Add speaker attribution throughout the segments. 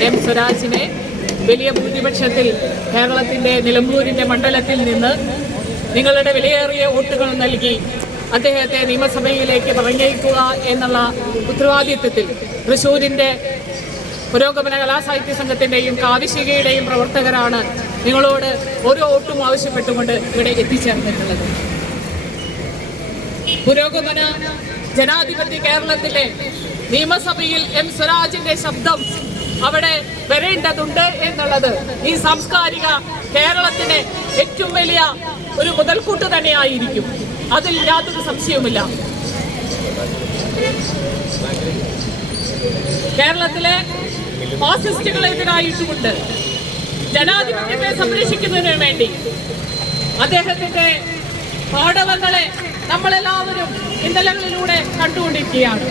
Speaker 1: M സ്വരാജിനെ വലിയ ഭൂരിപക്ഷത്തിൽ കേരളത്തിന്റെ നിലമ്പൂരിന്റെ മണ്ഡലത്തിൽ നിന്ന് നിങ്ങളുടെ വിലയേറിയ വോട്ടുകൾ നൽകി അദ്ദേഹത്തെ നിയമസഭയിലേക്ക് പറഞ്ഞയക്കുക എന്നുള്ള ഉത്തരവാദിത്വത്തിൽ തൃശ്ശൂരിന്റെ പുരോഗമന കലാസാഹിത്യ സംഘത്തിന്റെയും കാവിശികയുടെയും പ്രവർത്തകരാണ് നിങ്ങളോട് ഓരോ വോട്ടും ആവശ്യപ്പെട്ടുകൊണ്ട് ഇവിടെ എത്തിച്ചേർന്നിട്ടുള്ളത്. പുരോഗമന ജനാധിപത്യ കേരളത്തിലെ നിയമസഭയിൽ എം സ്വരാജിന്റെ ശബ്ദം അവിടെ വരേണ്ടതുണ്ട് എന്നുള്ളത് ഈ സാംസ്കാരിക കേരളത്തിന് ഏറ്റവും വലിയ ഒരു മുതൽക്കൂട്ട് തന്നെയായിരിക്കും. അതിൽ യാതൊരു സംശയവുമില്ല. കേരളത്തിലെ ഫാസിസ്റ്റുകളെതിരായിട്ടുമുണ്ട് ജനാധിപത്യത്തെ സംരക്ഷിക്കുന്നതിന് വേണ്ടി അദ്ദേഹത്തിന്റെ പാഠവങ്ങളെ നമ്മളെല്ലാവരും ഇന്നലകളിലൂടെ കണ്ടുകൊണ്ടിരിക്കുകയാണ്.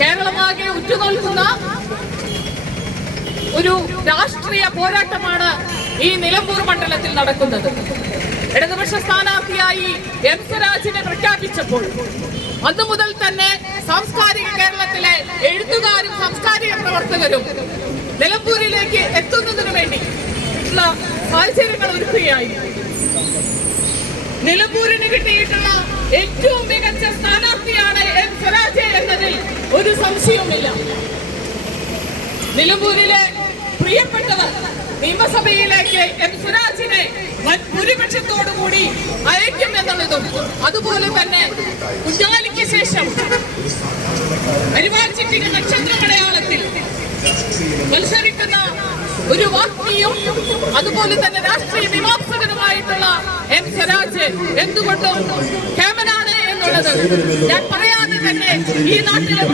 Speaker 1: കേരളമാകെ ഉറ്റുനോൽക്കുന്ന ഒരു രാഷ്ട്രീയ പോരാട്ടമാണ് ഈ നിലമ്പൂർ മണ്ഡലത്തിൽ നടക്കുന്നത്. ഇടതുപക്ഷ സ്ഥാനാർത്ഥിയായി എം സ്വരാജിനെ പ്രഖ്യാപിച്ചപ്പോൾ അന്നു മുതൽ തന്നെ സാംസ്കാരിക കേരളത്തിലെ എഴുത്തുകാരും സാംസ്കാരിക പ്രവർത്തകരും നിലമ്പൂരിലേക്ക് എത്തുന്നതിനു വേണ്ടി ഉള്ള സാഹചര്യങ്ങൾ ഒരുക്കുകയായി. നിലമ്പൂരിന് കിട്ടിയിട്ടുള്ള ഏറ്റവും മികച്ച എന്നതിൽ ഒരു സംശയവുമില്ല. നിലമ്പൂരിലെ പ്രിയപ്പെട്ടവർ നിയമസഭയിലേക്ക് എം സുരാജിനെ വൻ ഭൂരിപക്ഷത്തോടു കൂടി അയക്കും എന്നുള്ളതും അതുപോലെ തന്നെ കുഞ്ഞാലിക്ക് ശേഷം അരിവാൾ ചിട്ടിക നക്ഷത്ര അടയാളത്തിൽ മത്സരിക്കുന്ന ഒരു വാക്തിയും അതുപോലെ തന്നെ രാഷ്ട്രീയ മീമാംസകനുമായിട്ടുള്ള എം സ്വരാജ് എന്തുകൊണ്ടും കേമനാണ് എന്നുള്ളത് ഞാൻ പറയാതെ തന്നെ ഈ നാട്ടിലെ